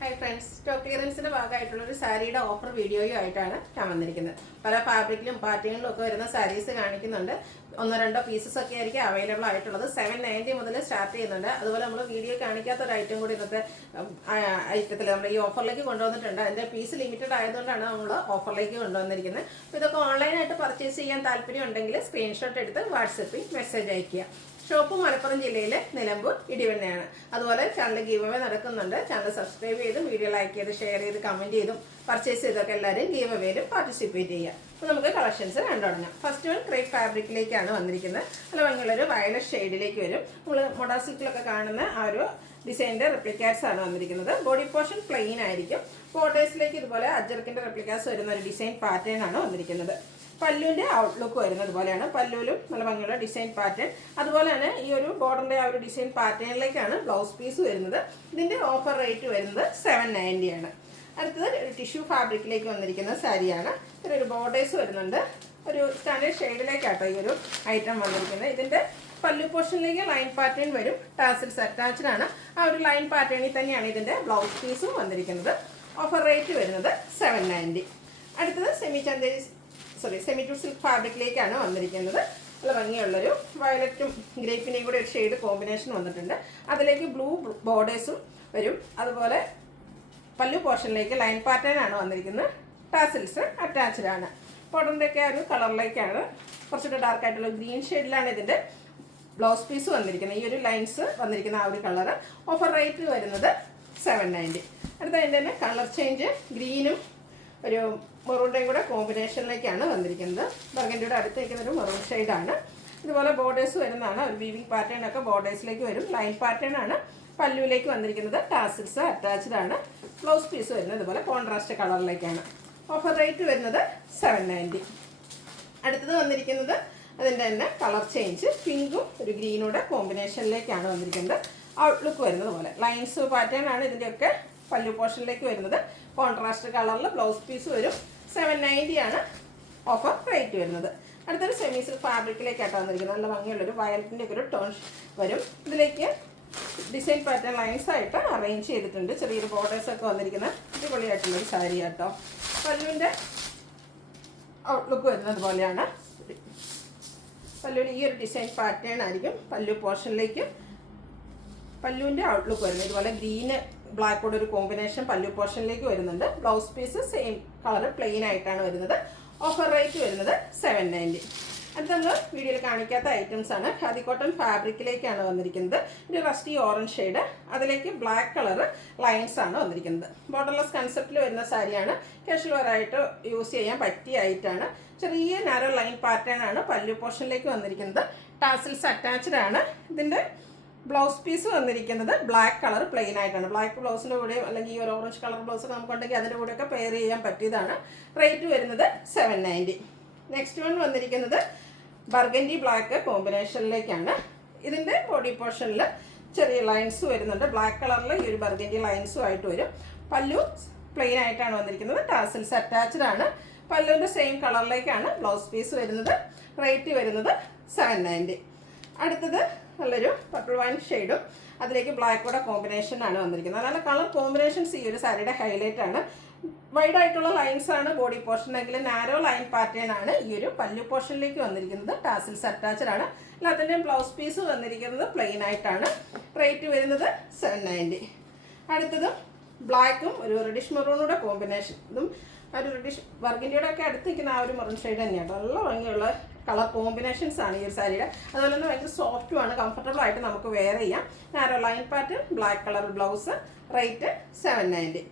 Hi friends, stock ക്ലിയറൻസിന്റെ ഭാഗമായിട്ടുള്ള ഒരു സാരിയുടെ ഓഫർ വീഡിയോയും ആയിട്ടാണ് ഞാൻ വന്നിരിക്കുന്നത്. പല ഫാബ്രിക്കിലും പാറ്റേണിലും ഒക്കെ വരുന്ന സാരീസ് കാണിക്കുന്നുണ്ട്. ഒന്നോ രണ്ടോ പീസസ് ഒക്കെ ആയിരിക്കും അവൈലബിൾ ആയിട്ടുള്ളത്. 790 മുതൽ സ്റ്റാർട്ട് ചെയ്യുന്നുണ്ട്. അതുപോലെ നമ്മൾ വീഡിയോ കാണിക്കാത്ത ഒരു ഐറ്റം കൂടി ഇന്നത്തെ ഐറ്റത്തിൽ നമ്മൾ ഈ ഓഫറിലേക്ക് കൊണ്ടുവന്നിട്ടുണ്ട്. അതിന്റെ പീസ് ലിമിറ്റഡ് ആയതുകൊണ്ടാണ് നമ്മൾ ഓഫറിലേക്ക് കൊണ്ടുവന്നിരിക്കുന്നത്. അപ്പോൾ ഇതൊക്കെ ഓൺലൈനായിട്ട് പർച്ചേസ് ചെയ്യാൻ താല്പര്യം ഉണ്ടെങ്കിൽ സ്ക്രീൻഷോട്ട് എടുത്ത് വാട്സപ്പിൽ മെസ്സേജ് അയയ്ക്കുക. ഷോപ്പ് മലപ്പുറം ജില്ലയിലെ നിലമ്പൂർ ഇടിവണ്ണയാണ്. അതുപോലെ ചാനൽ ഗീവ് അവേ നടക്കുന്നുണ്ട്. ചാനൽ സബ്സ്ക്രൈബ് ചെയ്തും വീഡിയോ ലൈക്ക് ചെയ്ത് ഷെയർ ചെയ്ത് കമൻറ്റ് ചെയ്തും പർച്ചേസ് ചെയ്തൊക്കെ എല്ലാവരും ഗീവ് അവേയിലും പാർട്ടിസിപ്പേറ്റ് ചെയ്യുക. അപ്പോൾ നമുക്ക് കളക്ഷൻസ് കണ്ടുതുടങ്ങാം. ഫസ്റ്റ് വൺ ക്രേപ്പ് ഫാബ്രിക്കിലേക്കാണ് വന്നിരിക്കുന്നത്. നല്ല ഭംഗിയുള്ളൊരു വയലറ്റ് ഷെയ്ഡിലേക്ക് വരും. നമ്മൾ മോഡാ സിൽക്കിലൊക്കെ കാണുന്ന ആ ഒരു ഡിസൈനിൻ്റെ റെപ്ലിക്കാറ്റ്സ് ആണ് വന്നിരിക്കുന്നത്. ബോഡി പോർഷൻ പ്ലെയിൻ ആയിരിക്കും. ബോർഡേഴ്സിലേക്ക് ഇതുപോലെ അജ്രക്കിൻ്റെ റെപ്ലിക്കാറ്റ്സ് വരുന്ന ഒരു ഡിസൈൻ പാറ്റേൺ ആണ് വന്നിരിക്കുന്നത്. പല്ലുവിൻ്റെ ഔട്ട്ലുക്ക് വരുന്നത് പോലെയാണ്. പല്ലുവിലും നല്ല ഭംഗിയുള്ള ഡിസൈൻ പാറ്റേൺ. അതുപോലെ തന്നെ ഈ ഒരു ബോർഡറിൻ്റെ ആ ഒരു ഡിസൈൻ പാറ്റേണിലേക്കാണ് ബ്ലൗസ് പീസ് വരുന്നത്. ഇതിൻ്റെ ഓഫർ റേറ്റ് വരുന്നത് 790 ആണ്. അടുത്തത് ഒരു ടിഷ്യൂ ഫാബ്രിക്കിലേക്ക് വന്നിരിക്കുന്ന സാരിയാണ്. ഇതിലൊരു ബോർഡേഴ്സ് വരുന്നുണ്ട്. ഒരു സ്റ്റാൻഡേർഡ് ഷെയ്ഡിലേക്കാട്ടോ ഈ ഒരു ഐറ്റം വന്നിരിക്കുന്നത്. ഇതിൻ്റെ പല്ലു പോർഷനിലേക്ക് ലൈൻ പാറ്റേൺ വരും. ടാസിൽസ് അറ്റാച്ച്ഡ് ആണ്. ആ ഒരു ലൈൻ പാറ്റേണിൽ തന്നെയാണ് ഇതിൻ്റെ ബ്ലൗസ് പീസും വന്നിരിക്കുന്നത്. ഓഫർ റേറ്റ് വരുന്നത് 790. അടുത്തത് സെമി ടു സിൽക്ക് ഫാബ്രിക്കിലേക്കാണ് വന്നിരിക്കുന്നത്. നല്ല ഭംഗിയുള്ളൊരു വയലറ്റും ഗ്രേപ്പിനെയും കൂടെ ഒരു ഷെയ്ഡ് കോമ്പിനേഷൻ വന്നിട്ടുണ്ട്. അതിലേക്ക് ബ്ലൂ ബോർഡേഴ്സും വരും. അതുപോലെ പല്ലു പോർഷനിലേക്ക് ലൈൻ പാറ്റേൺ ആണ് വന്നിരിക്കുന്നത്. ടാസിൽസ് അറ്റാച്ച്ഡ് ആണ്. ബോർഡറിൻ്റെയൊക്കെ ഒരു കളറിലേക്കാണ് കുറച്ചുകൂടെ ഡാർക്ക് ആയിട്ടുള്ള ഗ്രീൻ ഷെയ്ഡിലാണ് ഇതിൻ്റെ ബ്ലൗസ് പീസ് വന്നിരിക്കുന്നത്. ഈ ഒരു ലൈൻസ് വന്നിരിക്കുന്ന ആ ഒരു കളറ്. ഓഫർ റേറ്റ് വരുന്നത് 790. അടുത്ത അതിൻ്റെ തന്നെ കളർ ചേഞ്ച് ഗ്രീനും ഒരു മെറൂണിൻ്റെയും കൂടെ കോമ്പിനേഷനിലേക്കാണ് വന്നിരിക്കുന്നത്. ബർഗൻഡിയുടെ അടുത്ത് നിൽക്കുന്ന ഒരു മെറൂൺ ഷെയ്ഡാണ്. ഇതുപോലെ ബോർഡേഴ്സ് വരുന്നതാണ്. ഒരു വീവിംഗ് പാറ്റേൺ ഒക്കെ ബോർഡേഴ്സിലേക്ക് വരും. ലൈൻ പാറ്റേൺ ആണ് പല്ലുവിലേക്ക് വന്നിരിക്കുന്നത്. ടാസിൽസ് അറ്റാച്ച്ഡ് ആണ്. ബ്ലൗസ് പീസ് വരുന്നത് ഇതുപോലെ കോൺട്രാസ്റ്റ് കളറിലേക്കാണ്. ഓഫർ റേറ്റ് വരുന്നത് 790. അടുത്തത് വന്നിരിക്കുന്നത് അതിൻ്റെ തന്നെ കളർ ചേഞ്ച് പിങ്കും ഒരു ഗ്രീനൂടെ കോമ്പിനേഷനിലേക്കാണ് വന്നിരിക്കുന്നത്. ഔട്ട്ലുക്ക് വരുന്നത് പോലെ ലൈൻസ് പാറ്റേൺ ആണ് ഇതിൻ്റെയൊക്കെ പല്ലു പോർഷനിലേക്ക് വരുന്നത്. കോൺട്രാസ്റ്റ് കളറിൽ ബ്ലൗസ് പീസ് വരും. 790 ആണ് ഓഫർ റേറ്റ് വരുന്നത്. അടുത്തൊരു സെമി സിൽക്ക് ഫാബ്രിക്കിലേക്കായിട്ട് വന്നിരിക്കുന്നത്. നല്ല ഭംഗിയുള്ളൊരു വയലറ്റിൻ്റെ ഒക്കെ ഒരു ടോൺ വരും. ഇതിലേക്ക് ഡിസൈൻ പാറ്റേൺ ലൈൻസ് ആയിട്ട് അറേഞ്ച് ചെയ്തിട്ടുണ്ട്. ചെറിയൊരു ബോർഡേഴ്സൊക്കെ വന്നിരിക്കുന്ന അടിപൊളിയായിട്ടുള്ളൊരു സാരി കേട്ടോ. പല്ലുവിൻ്റെ ഔട്ട്ലുക്ക് വരുന്നത് പോലെയാണ്. പല്ലുവിന് ഈ ഒരു ഡിസൈൻ പാറ്റേൺ ആയിരിക്കും പല്ലു പോർഷനിലേക്ക് പല്ലുവിൻ്റെ ഔട്ട്ലുക്ക് വരുന്നത്. ഇതുപോലെ ഗ്രീന് ബ്ലാക്കോടെ ഒരു കോമ്പിനേഷൻ പല്ലു പോർഷനിലേക്ക് വരുന്നുണ്ട്. Blouse piece same colour plain ആയിട്ടാണ് വരുന്നത്. ഓഫർ റേറ്റ് വരുന്നത് 790. അടുത്ത നമ്മൾ വീഡിയോയിൽ കാണിക്കാത്ത ഐറ്റംസ് ആണ്. ഖാദി കോട്ടൺ ഫാബ്രിക്കിലേക്കാണ് വന്നിരിക്കുന്നത്. ഒരു റസ്റ്റി ഓറഞ്ച് ഷെയ്ഡ്, അതിലേക്ക് ബ്ലാക്ക് കളർ ലൈൻസ് ആണ് വന്നിരിക്കുന്നത്. ബോർഡർലെസ് കൺസെപ്റ്റിൽ വരുന്ന സാരിയാണ്. കാഷ്വൽ വെയറായിട്ട് യൂസ് ചെയ്യാൻ പറ്റിയ ഐറ്റാണ്. ചെറിയ നാരോ ലൈൻ പാറ്റേൺ ആണ് പല്ലു പോർഷനിലേക്ക് വന്നിരിക്കുന്നത്. ടാസിൽസ് അറ്റാച്ച്ഡ് ആണ്. ഇതിൻ്റെ ബ്ലൗസ് പീസ് വന്നിരിക്കുന്നത് ബ്ലാക്ക് കളർ പ്ലെയിൻ ആയിട്ടാണ്. ബ്ലാക്ക് ബ്ലൗസിൻ്റെ കൂടെയും അല്ലെങ്കിൽ ഈ ഒരു ഓറഞ്ച് കളർ ബ്ലൗസ് നമുക്കുണ്ടെങ്കിൽ അതിൻ്റെ കൂടെയൊക്കെ പെയർ ചെയ്യാൻ പറ്റിയതാണ്. റേറ്റ് വരുന്നത് 790. നെക്സ്റ്റ് വൺ വന്നിരിക്കുന്നത് ബർഗൻഡി ബ്ലാക്ക് കോമ്പിനേഷനിലേക്കാണ്. ഇതിൻ്റെ ബോഡി പോർഷനിൽ ചെറിയ ലൈൻസ് വരുന്നുണ്ട്. ബ്ലാക്ക് കളറിൽ ഈ ഒരു ബർഗൻഡി ലൈൻസും ആയിട്ട് വരും. പല്ലു പ്ലെയിൻ ആയിട്ടാണ് വന്നിരിക്കുന്നത്. ടാസിൽസ് അറ്റാച്ച്ഡ് ആണ്. പല്ലുവിൻ്റെ സെയിം കളറിലേക്കാണ് ബ്ലൗസ് പീസ് വരുന്നത്. റേറ്റ് വരുന്നത് 790. അടുത്തത് നല്ലൊരു പർപ്പിൾ വൈൻ ഷെയ്ഡും അതിലേക്ക് ബ്ലാക്ക് കൂടെ കോമ്പിനേഷനാണ് വന്നിരിക്കുന്നത്. നല്ല കളർ കോമ്പിനേഷൻസ് ഈ ഒരു സാരിയുടെ ഹൈലൈറ്റ് ആണ്. വൈഡ് ആയിട്ടുള്ള ലൈൻസ് ആണ് ബോഡി പോർഷൻ എങ്കിൽ നാരോ ലൈൻ പാറ്റേൺ ആണ് ഈ ഒരു പല്ലു പോർഷനിലേക്ക് വന്നിരിക്കുന്നത്. ടാസിൽസ് അറ്റാച്ച്ഡ് ആണ്. എല്ലാത്തിൻ്റെയും ബ്ലൗസ് പീസ് വന്നിരിക്കുന്നത് പ്ലെയിൻ ആയിട്ടാണ്. റേറ്റ് വരുന്നത് 790. അടുത്തത് ബ്ലാക്കും ഒരു റെഡിഷ് മെറൂണൂടെ കോമ്പിനേഷൻ. ഇതും ഒരു റെഡിഷ് ബർഗൻഡിയുടെ ഒക്കെ അടുത്ത് നിൽക്കുന്ന ആ ഒരു മെറൂൺ ഷെയ്ഡ് തന്നെയാണ്. നല്ല ഭംഗിയുള്ള കളർ കോമ്പിനേഷൻസ് ആണ് ഈ ഒരു സാരിയുടെ. അതുപോലെ തന്നെ ഭയങ്കര സോഫ്റ്റുമാണ്. കംഫർട്ടബിൾ ആയിട്ട് നമുക്ക് വെയർ ചെയ്യാം. Narrow line pattern black colour blouse. Rate 790.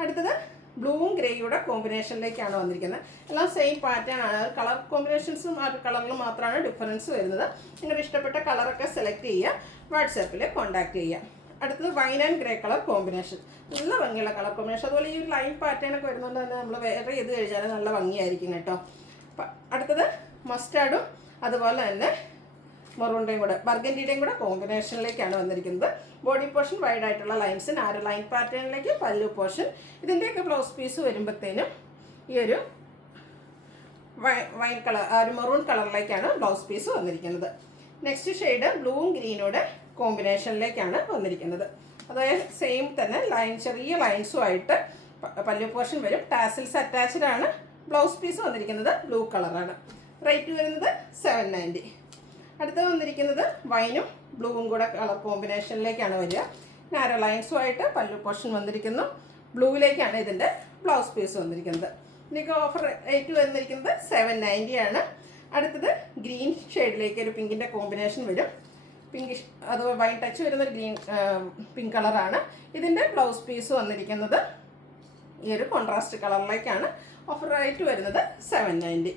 അടുത്തത് ബ്ലൂവും ഗ്രേയുടെ കോമ്പിനേഷനിലേക്കാണ് വന്നിരിക്കുന്നത്. എല്ലാം സെയിം പാറ്റേൺ ആണ്. കളർ കോമ്പിനേഷൻസും ആ കളറിലും മാത്രമാണ് ഡിഫറൻസ് വരുന്നത്. നിങ്ങളുടെ ഇഷ്ടപ്പെട്ട കളറൊക്കെ സെലക്ട് ചെയ്യുക. വാട്സാപ്പിൽ കോൺടാക്ട് ചെയ്യുക. അടുത്തത് wine and grey colour combination. നല്ല ഭംഗിയുള്ള കളർ കോമ്പിനേഷൻ. അതുപോലെ ഈ ഒരു ലൈൻ പാറ്റേൺ ഒക്കെ വരുന്നതുകൊണ്ട് തന്നെ നമ്മൾ വെയർ ചെയ്ത് കഴിഞ്ഞാൽ നല്ല ഭംഗിയായിരിക്കും കേട്ടോ. അടുത്തത് മസ്റ്റാർഡും അതുപോലെ തന്നെ മെറൂണിൻ്റെയും കൂടെ ബർഗൻഡിയുടെയും കൂടെ കോമ്പിനേഷനിലേക്കാണ് വന്നിരിക്കുന്നത്. ബോഡി പോർഷൻ വൈഡ് ആയിട്ടുള്ള ലൈൻസ് നാരോ ലൈൻ പാറ്റേണിലേക്ക് പല്ലു പോർഷൻ. ഇതിൻ്റെയൊക്കെ ബ്ലൗസ് പീസ് വരുമ്പോഴത്തേനും ഈ ഒരു വൈൻ കളർ ആ ഒരു മെറൂൺ കളറിലേക്കാണ് ബ്ലൗസ് പീസ് വന്നിരിക്കുന്നത്. നെക്സ്റ്റ് ഷെയ്ഡ് ബ്ലൂവും ഗ്രീനോടെ കോമ്പിനേഷനിലേക്കാണ് വന്നിരിക്കുന്നത്. അതായത് സെയിം തന്നെ ചെറിയ ലൈൻസുമായിട്ട് പല്ലു പോർഷൻ വരും. ടാസിൽസ് അറ്റാച്ച്ഡ് ആണ്. ബ്ലൗസ് പീസ് വന്നിരിക്കുന്നത് ബ്ലൂ കളറാണ്. റേറ്റ് വരുന്നത് 790. അടുത്തത് വന്നിരിക്കുന്നത് വൈനും ബ്ലൂവും കൂടെ കളർ കോമ്പിനേഷനിലേക്കാണ് വരിക. നാരോ ലൈൻസുമായിട്ട് പല്ലു പോർഷൻ വന്നിരിക്കുന്നു. ബ്ലൂവിലേക്കാണ് ഇതിൻ്റെ ബ്ലൗസ് പീസ് വന്നിരിക്കുന്നത്. ഇതിനൊക്കെ ഓഫർ റേറ്റ് വന്നിരിക്കുന്നത് 790 ആണ്. അടുത്തത് ഗ്രീൻ ഷെയ്ഡിലേക്ക് ഒരു പിങ്കിൻ്റെ കോമ്പിനേഷൻ വരും. പിങ്കിഷ് അത് വൈൻ ടച്ച് വരുന്നൊരു പിങ്ക് കളറാണ്. ഇതിൻ്റെ ബ്ലൗസ് പീസ് വന്നിരിക്കുന്നത് ഈ ഒരു കോൺട്രാസ്റ്റ് കളറിലേക്കാണ്. ഓഫർ റേറ്റ് വരുന്നത് 790.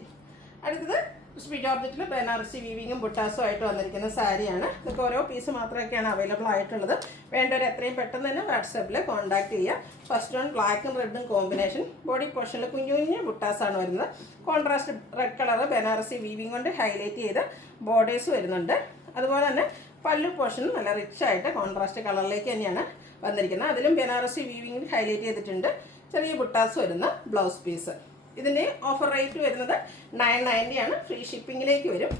അടുത്തത് സ്പീഡ് ഓബ്ജക്റ്റിൽ ബനാറസി വീവിങ്ങും ബുട്ടാസും ആയിട്ട് വന്നിരിക്കുന്ന സാരിയാണ്. ഇതൊക്കെ ഓരോ പീസ് മാത്രമൊക്കെയാണ് അവൈലബിൾ ആയിട്ടുള്ളത്. വേണ്ടവർ എത്രയും പെട്ടെന്ന് തന്നെ വാട്സാപ്പിൽ കോൺടാക്ട് ചെയ്യുക. ഫസ്റ്റ് വൺ ബ്ലാക്കും റെഡും കോമ്പിനേഷൻ. ബോഡി പോർഷനിൽ കുഞ്ഞു കുഞ്ഞു ബുട്ടാസാണ് വരുന്നത്. Contrast red colour Banarasi weaving കൊണ്ട് ഹൈലൈറ്റ് ചെയ്ത് ബോർഡേഴ്സ് വരുന്നുണ്ട്. അതുപോലെ തന്നെ പല്ലു പോർഷൻ നല്ല റിച്ച് ആയിട്ട് കോൺട്രാസ്റ്റ് കളറിലേക്ക് തന്നെയാണ് വന്നിരിക്കുന്നത്. അതിലും ബനാറസി വീവിങ്ങിൽ ഹൈലൈറ്റ് ചെയ്തിട്ടുണ്ട്. ചെറിയ ബുട്ടാസ് വരുന്ന ബ്ലൗസ് പീസ്. ഇതിൻ്റെ ഓഫർ റേറ്റ് വരുന്നത് 990 ആണ്. ഫ്രീ ഷിപ്പിങ്ങിലേക്ക് വരും.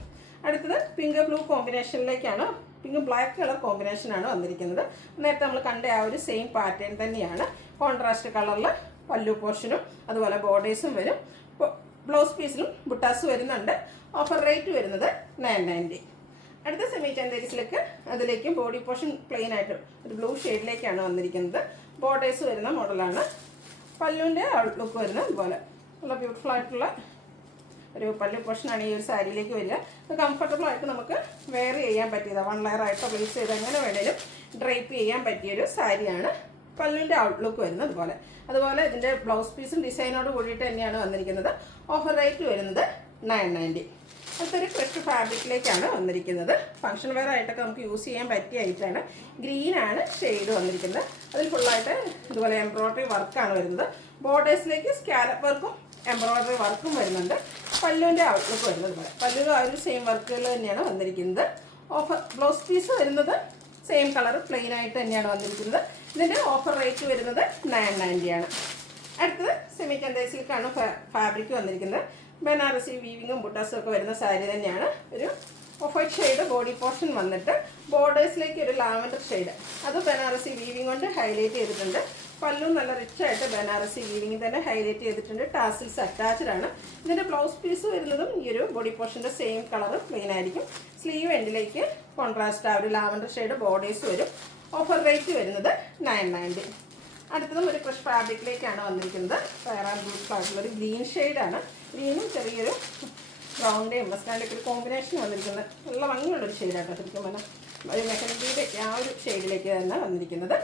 അടുത്തത് പിങ്ക് ബ്ലൂ കോമ്പിനേഷനിലേക്കാണ്. പിങ്ക് ബ്ലാക്ക് കളർ കോമ്പിനേഷനാണ് വന്നിരിക്കുന്നത്. നേരത്തെ നമ്മൾ കണ്ട ആ ഒരു സെയിം പാറ്റേൺ തന്നെയാണ്. കോൺട്രാസ്റ്റ് കളറിൽ പല്ലു പോർഷനും അതുപോലെ ബോർഡേഴ്സും വരും. ബ്ലൗസ് പീസിലും ബുട്ടാസ് വരുന്നുണ്ട്. ഓഫർ റേറ്റ് വരുന്നത് 990. അടുത്ത സെമി ചന്തേരിസിലേക്ക് അതിലേക്കും ബോഡി പോർഷൻ പ്ലെയിൻ ആയിട്ട് ഒരു ബ്ലൂ ഷെയ്ഡിലേക്കാണ് വന്നിരിക്കുന്നത്. ബോർഡേഴ്സ് വരുന്ന മോഡലാണ്. പല്ലുവിൻ്റെ ഔട്ട്ലുക്ക് വരുന്നത് ഇതുപോലെ നല്ല ബ്യൂട്ടിഫുൾ ആയിട്ടുള്ള ഒരു പല്ലു പോർഷനാണ് ഈ ഒരു സാരിയിലേക്ക് വരിക. ഇത് കംഫർട്ടബിൾ ആയിട്ട് നമുക്ക് വെയർ ചെയ്യാൻ പറ്റിയതാണ്. 1 ലെയർ ആയിട്ടോ പ്ലേസ് ചെയ്ത് എങ്ങനെ വേണേലും ഡ്രൈപ്പ് ചെയ്യാൻ പറ്റിയൊരു സാരിയാണ്. പല്ലുവിൻ്റെ ഔട്ട്ലുക്ക് വരുന്നത് അതുപോലെ ഇതിൻ്റെ ബ്ലൗസ് പീസും ഡിസൈനോട് കൂടിയിട്ട് തന്നെയാണ് വന്നിരിക്കുന്നത്. ഓഫർ റേറ്റ് വരുന്നത് 990. അടുത്തൊരു ക്രഷ് ഫാബ്രിക്കിലേക്കാണ് വന്നിരിക്കുന്നത്. ഫംഗ്ഷൻ വെയർ ആയിട്ടൊക്കെ നമുക്ക് യൂസ് ചെയ്യാൻ പറ്റിയ ഐറ്റാണ്. ഗ്രീനാണ് ഷെയ്ഡ് വന്നിരിക്കുന്നത്. അതിൽ ഫുള്ളായിട്ട് ഇതുപോലെ എംബ്രോയ്ഡറി വർക്കാണ് വരുന്നത്. ബോർഡേഴ്സിലേക്ക് സ്കാലപ്പ് വർക്കും എംബ്രോയ്ഡറി വർക്കും വരുന്നുണ്ട്. പല്ലുവിൻ്റെ ഔട്ട്ലുക്ക് വരുന്നത് പല്ലു ആ ഒരു സെയിം വർക്കുകൾ തന്നെയാണ് വന്നിരിക്കുന്നത്. ബ്ലൗസ് പീസ് വരുന്നത് സെയിം കളർ പ്ലെയിൻ ആയിട്ട് തന്നെയാണ് വന്നിരിക്കുന്നത്. ഇതിൻ്റെ ഓഫർ റേറ്റ് വരുന്നത് 990 ആണ്. അടുത്തത് സെമി ചന്തേ സിൽക്കാണ് ഫാബ്രിക് വന്നിരിക്കുന്നത്. ബനാറസി വീവിങ്ങും ബുട്ടാസും ഒക്കെ വരുന്ന സാരി തന്നെയാണ്. ഒരു of white shade body portion വന്നിട്ട് ബോർഡേഴ്സിലേക്ക് ഒരു ലാവൻഡർ ഷെയ്ഡ് അത് ബനാറസി വീവിങ് കൊണ്ട് ഹൈലൈറ്റ് ചെയ്തിട്ടുണ്ട്. പല്ലു നല്ല റിച്ച് ആയിട്ട് ബനാറസി വീവിങ് തന്നെ ഹൈലൈറ്റ് ചെയ്തിട്ടുണ്ട്. ടാസിൽസ് അറ്റാച്ച്ഡ് ആണ്. ഇതിൻ്റെ ബ്ലൗസ് പീസ് വരുന്നതും ഈ ഒരു ബോഡി പോർഷൻ്റെ സെയിം കളർ പ്ലെയിൻ ആയിരിക്കും. സ്ലീവ് എൻഡിലേക്ക് കോൺട്രാസ്റ്റ് ആ ഒരു ലാവൻഡർ ഷെയ്ഡ് ബോർഡേഴ്സ് വരും. ഓഫർ റേറ്റ് വരുന്നത് 990. അടുത്തതും ഒരു ക്രഷ് ഫാബ്രിക്കിലേക്കാണ് വന്നിരിക്കുന്നത്. ഫയർ ആൻഡ് ബ്യൂട്ടിഫുൾ ആയിട്ടുള്ളൊരു ഗ്രീൻ ഷെയ്ഡാണ്. ഗ്രീനും ചെറിയൊരു ബ്രൗണിൻ്റെയും മസ്റ്റാൻ്റെയൊക്കെ ഒരു കോമ്പിനേഷൻ വന്നിരിക്കുന്നത്. നല്ല ഭംഗിയുള്ളൊരു ഷെയ്ഡാട്ടോ. ശരിക്കും പറഞ്ഞാൽ ഒരു മെഹന്തിയുടെ ആ ഒരു ഷെയ്ഡിലേക്ക് തന്നെ വന്നിരിക്കുന്നത്.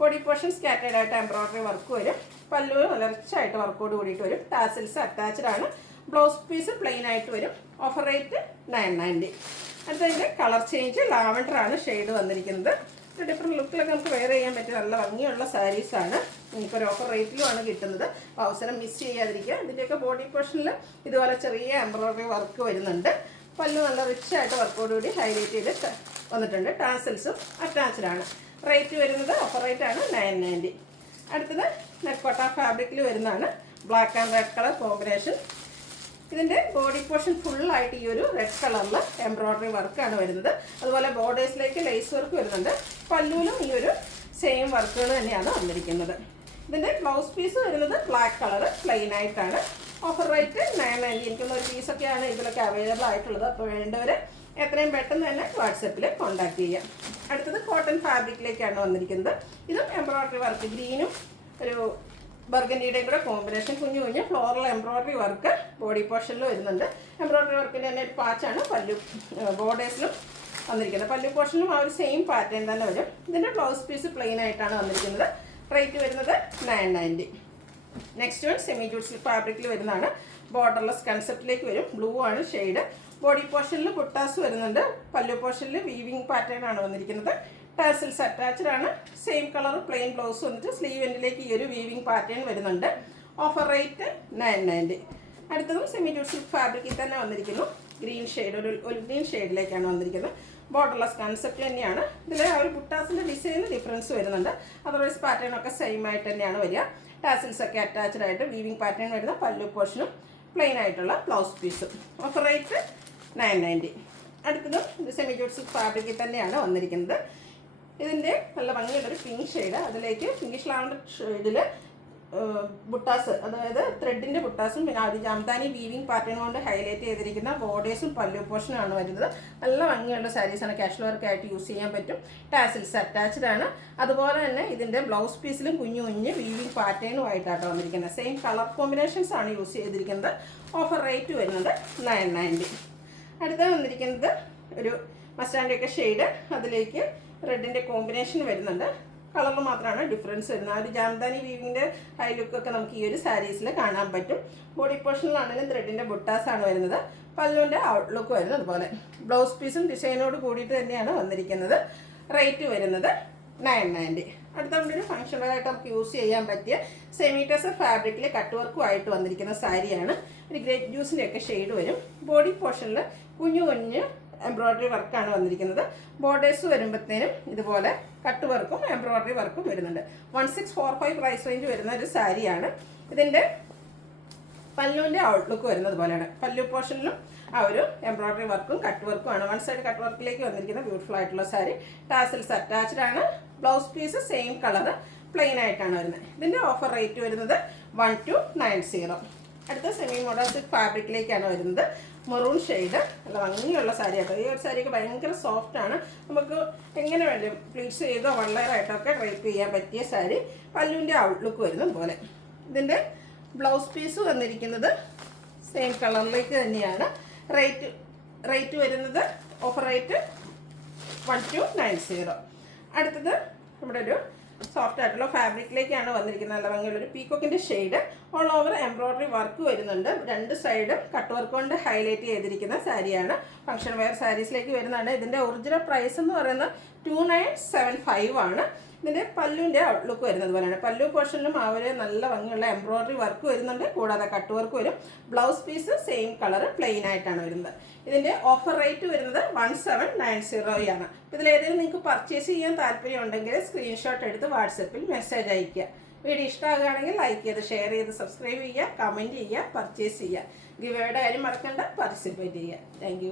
ബോഡി പോർഷൻ സ്കാറ്റേഡ് ആയിട്ട് എംബ്രോയ്ഡറി വർക്ക് വരും. പല്ലു നല്ല റിച്ചായിട്ട് വർക്കോട് കൂടിയിട്ട് വരും. ടാസിൽസ് അറ്റാച്ച്ഡ് ആണ്. ബ്ലൗസ് പീസ് പ്ലെയിൻ ആയിട്ട് വരും. Offer rate 990. അടുത്തതിൻ്റെ കളർ ചേഞ്ച് ലാവൻഡറാണ് ഷെയ്ഡ് വന്നിരിക്കുന്നത്. ഡിഫറെൻറ്റ് ലുക്കിലൊക്കെ നമുക്ക് വെയർ ചെയ്യാൻ പറ്റിയ നല്ല ഭംഗിയുള്ള സാരീസാണ്. നമുക്കൊരു ഓഫർ റേറ്റിലുമാണ് കിട്ടുന്നത്. അപ്പോൾ അവസരം മിസ് ചെയ്യാതിരിക്കുക. ഇതിൻ്റെയൊക്കെ ബോഡി പോർഷനിൽ ഇതുപോലെ ചെറിയ എംബ്രോയ്ഡറി വർക്ക് വരുന്നുണ്ട്. പല്ലു നല്ല റിച്ചായിട്ട് വർക്കോടുകൂടി ഹൈലൈറ്റ് ചെയ്ത് വന്നിട്ടുണ്ട്. ടാസൽസും അറ്റാച്ച്ഡ് ആണ്. റേറ്റ് വരുന്നത് ഓഫർ റേറ്റാണ് 990. അടുത്തത് നെക്കോട്ട ഫാബ്രിക്കിൽ വരുന്നതാണ്. Black and red colour combination. ഇതിൻ്റെ ബോഡി പോർഷൻ ഫുള്ളായിട്ട് ഈ ഒരു റെഡ് കളറിൽ എംബ്രോയ്ഡറി വർക്കാണ് വരുന്നത്. അതുപോലെ ബോർഡേഴ്സിലേക്ക് ലേസ് വർക്ക് വരുന്നുണ്ട്. പല്ലുവിലും ഈ ഒരു സെയിം വർക്കുകൾ തന്നെയാണ് വന്നിരിക്കുന്നത്. ഇതിൻ്റെ ബ്ലൗസ് പീസ് വരുന്നത് ബ്ലാക്ക് കളർ പ്ലെയിൻ ആയിട്ടാണ്. Offer rate 990. എനിക്കൊന്ന് ഒരു പീസൊക്കെയാണ് ഇതിലൊക്കെ അവൈലബിൾ ആയിട്ടുള്ളത്. അപ്പോൾ വേണ്ടവർ എത്രയും പെട്ടെന്ന് തന്നെ വാട്സപ്പിൽ കോൺടാക്ട് ചെയ്യാം. അടുത്തത് കോട്ടൺ ഫാബ്രിക്കിലേക്കാണ് വന്നിരിക്കുന്നത്. ഇതും എംബ്രോയ്ഡറി വർക്ക് ഗ്രീനും ഒരു ബർഗൻഡിയുടെയും കൂടെ കോമ്പിനേഷൻ. കുഞ്ഞു കുഞ്ഞു ഫ്ലോറൽ എംബ്രോയ്ഡറി വർക്ക് ബോഡി പോർഷനിൽ വരുന്നുണ്ട്. എംബ്രോയ്ഡറി വർക്കിൻ്റെ തന്നെ ഒരു പാച്ചാണ് പല്ലു ബോർഡേഴ്സിലും വന്നിരിക്കുന്നത്. പല്ലു പോർഷനിലും ആ ഒരു സെയിം പാറ്റേൺ തന്നെ വരും. ഇതിൻ്റെ ബ്ലൗസ് പീസ് പ്ലെയിൻ ആയിട്ടാണ് വന്നിരിക്കുന്നത്. റേറ്റ് വരുന്നത് 990. Next one semi jute silk ഫാബ്രിക്കിൽ വരുന്നതാണ്. ബോർഡർലെസ് കൺസെപ്റ്റിലേക്ക് വരും. ബ്ലൂ ആണ് ഷെയ്ഡ്. ബോഡി പോർഷനിൽ ബുട്ടാസ് വരുന്നുണ്ട്. പല്ലു പോർഷനിൽ വീവിങ് പാറ്റേൺ ആണ് വന്നിരിക്കുന്നത്. ടാസിൽസ് അറ്റാച്ച്ഡ് ആണ്. സെയിം കളർ പ്ലെയിൻ ബ്ലൗസ് വന്നിട്ട് സ്ലീവ് എൻഡിലേക്ക് ഈ ഒരു വീവിങ് പാറ്റേൺ വരുന്നുണ്ട്. Offer rate 990. അടുത്തതും സെമി ജൂട്ട് സിൽക്ക് ഫാബ്രിക്കിൽ തന്നെ വന്നിരിക്കുന്നു. ഗ്രീൻ ഷെയ്ഡ് ഒരു ഗ്രീൻ ഷെയ്ഡിലേക്കാണ് വന്നിരിക്കുന്നത്. ബോർഡർലെസ് കൺസെപ്റ്റ് തന്നെയാണ്. ഇതിൽ ആ ഒരു ബുട്ടാസിൻ്റെ ഡിസൈനിൽ ഡിഫറൻസ് വരുന്നുണ്ട്. അതർവൈസ് പാറ്റേൺ ഒക്കെ സെയിം ആയിട്ട് തന്നെയാണ് വരിക. ടാസിൽസ് ഒക്കെ അറ്റാച്ച്ഡ് ആയിട്ട് വീവിങ് പാറ്റേൺ വരുന്ന പല്ലു പോർഷനും പ്ലെയിൻ ആയിട്ടുള്ള ബ്ലൗസ് പീസും. Offer rate 990. അടുത്തതും ഇത് സെമി ജൂട്ട് സിൽക്ക് ഫാബ്രിക്കിൽ തന്നെയാണ് വന്നിരിക്കുന്നത്. ഇതിൻ്റെ നല്ല ഭംഗിയുള്ളൊരു പിങ്ക് ഷെയ്ഡ്, അതിലേക്ക് പിങ്കിഷ് ലാവണ്ടർ ഷെയ്ഡിൽ ബുട്ടാസ്, അതായത് ത്രെഡിൻ്റെ ബുട്ടാസും പിന്നെ അത് ജാംദാനി വീവിങ് പാറ്റേൺ കൊണ്ട് ഹൈലൈറ്റ് ചെയ്തിരിക്കുന്ന ബോർഡേഴ്സും പല്ലു പോർഷനാണ് വരുന്നത്. നല്ല ഭംഗിയുള്ള സാരീസാണ്, കാഷ്വൽ വർക്കായിട്ട് യൂസ് ചെയ്യാൻ പറ്റും. ടാസിൽസ് അറ്റാച്ച്ഡ് ആണ്. അതുപോലെ തന്നെ ഇതിൻ്റെ ബ്ലൗസ് പീസിലും കുഞ്ഞു കുഞ്ഞ് വീവിങ് പാറ്റേണും ആയിട്ടാണ് വന്നിരിക്കുന്നത്. സെയിം കളർ കോമ്പിനേഷൻസ് ആണ് യൂസ് ചെയ്തിരിക്കുന്നത്. ഓഫർ റേറ്റ് വരുന്നത് 990. അടുത്ത വന്നിരിക്കുന്നത് ഒരു മസ്റ്റാൻഡൊക്കെ ഷെയ്ഡ്, അതിലേക്ക് റെഡിൻ്റെ കോമ്പിനേഷൻ വരുന്നുണ്ട്. കളറിൽ മാത്രമാണ് ഡിഫറൻസ് വരുന്നത്. ആ ഒരു ജാംദാനി വീവിങ്ങിൻ്റെ ഹൈ ലുക്കൊക്കെ നമുക്ക് ഈ ഒരു സാരീസിൽ കാണാൻ പറ്റും. ബോഡി പോർഷനിലാണെങ്കിലും ത്രെഡിൻ്റെ ബുട്ടാസാണ് വരുന്നത്. പല്ലുവിൻ്റെ ഔട്ട്ലുക്ക് വരുന്നത് അതുപോലെ. ബ്ലൗസ് പീസും ഡിസൈനോട് കൂടിയിട്ട് തന്നെയാണ് വന്നിരിക്കുന്നത്. റേറ്റ് വരുന്നത് 990. അടുത്ത ഒരു ഫംഗ്ഷണലായിട്ട് നമുക്ക് യൂസ് ചെയ്യാൻ പറ്റിയ സെമി ടെസർ ഫാബ്രിക്കിൽ കട്ട് വർക്കുമായിട്ട് വന്നിരിക്കുന്ന സാരിയാണ്. ഒരു ഗ്രേപ്പ് ജ്യൂസിൻ്റെ ഒക്കെ ഷെയ്ഡ് വരും. ബോഡി പോർഷനിൽ കുഞ്ഞു കുഞ്ഞ് എംബ്രോയ്ഡറി വർക്കാണ് വന്നിരിക്കുന്നത്. ബോർഡേഴ്സ് വരുമ്പോഴത്തേനും ഇതുപോലെ കട്ട് വർക്കും എംബ്രോയ്ഡറി വർക്കും വരുന്നുണ്ട്. 1645 പ്രൈസ് റേഞ്ച് വരുന്ന ഒരു സാരിയാണ്. ഇതിൻ്റെ പല്ലുവിൻ്റെ ഔട്ട്ലുക്ക് വരുന്നത് പോലെയാണ്. പല്ലു പോർഷനിലും ആ ഒരു എംബ്രോയ്ഡറി വർക്കും കട്ട് വർക്കുമാണ്. വൺ സൈഡ് കട്ട് വർക്കിലേക്ക് വന്നിരിക്കുന്ന ബ്യൂട്ടിഫുൾ ആയിട്ടുള്ള സാരി. ടാസിൽസ് അറ്റാച്ച്ഡ് ആണ്. Blouse piece same colour plain ആയിട്ടാണ് വരുന്നത്. ഇതിൻ്റെ ഓഫർ റേറ്റ് വരുന്നത് 1290. അടുത്ത സെമി മോഡാസിക് ഫാബ്രിക്കിലേക്കാണ് വരുന്നത്. മെറൂൺ ഷെയ്ഡ്, നല്ല ഭംഗിയുള്ള സാരി ആട്ടോ. ഈ ഒരു സാരിയൊക്കെ ഭയങ്കര സോഫ്റ്റാണ്. നമുക്ക് എങ്ങനെ വേണം പ്ലീറ്റ്സ് ചെയ്തോ വള്ളയറായിട്ടൊക്കെ ഡ്രൈപ്പ് ചെയ്യാൻ പറ്റിയ സാരി. പല്ലുവിൻ്റെ ഔട്ട്ലുക്ക് വരുന്നത് പോലെ. ഇതിൻ്റെ ബ്ലൗസ് പീസ് വന്നിരിക്കുന്നത് സെയിം കളറിലേക്ക് തന്നെയാണ്. റേറ്റ് വരുന്നത് ഓഫർ റേറ്റ് 1290. അടുത്തത് നമ്മുടെ ഒരു സോഫ്റ്റ് ആയിട്ടുള്ള ഫാബ്രിക്കിലേക്കാണ് വന്നിരിക്കുന്നത്. നല്ല ഭംഗിയുള്ളൊരു പീക്കോക്കിൻ്റെ shade. All over embroidery work വരുന്നുണ്ട്. രണ്ട് സൈഡും കട്ട് വർക്ക് കൊണ്ട് ഹൈലൈറ്റ് ചെയ്തിരിക്കുന്ന സാരിയാണ്. ഫംഗ്ഷൻ വെയർ സാരീസിലേക്ക് വരുന്നതാണ്. ഇതിൻ്റെ ഒറിജിനൽ പ്രൈസ് എന്ന് പറയുന്നത് 2975 ആണ്. ഇതിൻ്റെ പല്ലുവിൻ്റെ ഔട്ട്ലുക്ക് വരുന്നത് പോലെയാണ്. പല്ലു പോർഷനിലും ആ ഒരു നല്ല ഭംഗിയുള്ള എംബ്രോയ്ഡറി വർക്ക് വരുന്നുണ്ട്. കൂടാതെ കട്ട് വർക്ക് വരും. Blouse piece same colour plain ആയിട്ടാണ് വരുന്നത്. ഇതിൻ്റെ ഓഫർ റേറ്റ് വരുന്നത് 1790 ആണ്. ഇതിലേതെങ്കിലും നിങ്ങൾക്ക് പർച്ചേസ് ചെയ്യാൻ താല്പര്യം ഉണ്ടെങ്കിൽ സ്ക്രീൻഷോട്ട് എടുത്ത് വാട്സപ്പിൽ മെസ്സേജ് അയയ്ക്കുക. വീഡിയോ ഇഷ്ടമാകുകയാണെങ്കിൽ ലൈക്ക് ചെയ്ത് ഷെയർ ചെയ്ത് സബ്സ്ക്രൈബ് ചെയ്യുക, കമൻറ്റ് ചെയ്യുക, പർച്ചേസ് ചെയ്യുക. ഗിവ് അവയുടെ കാര്യം മറക്കണ്ട, പാർട്ടിസിപ്പേറ്റ് ചെയ്യുക. താങ്ക്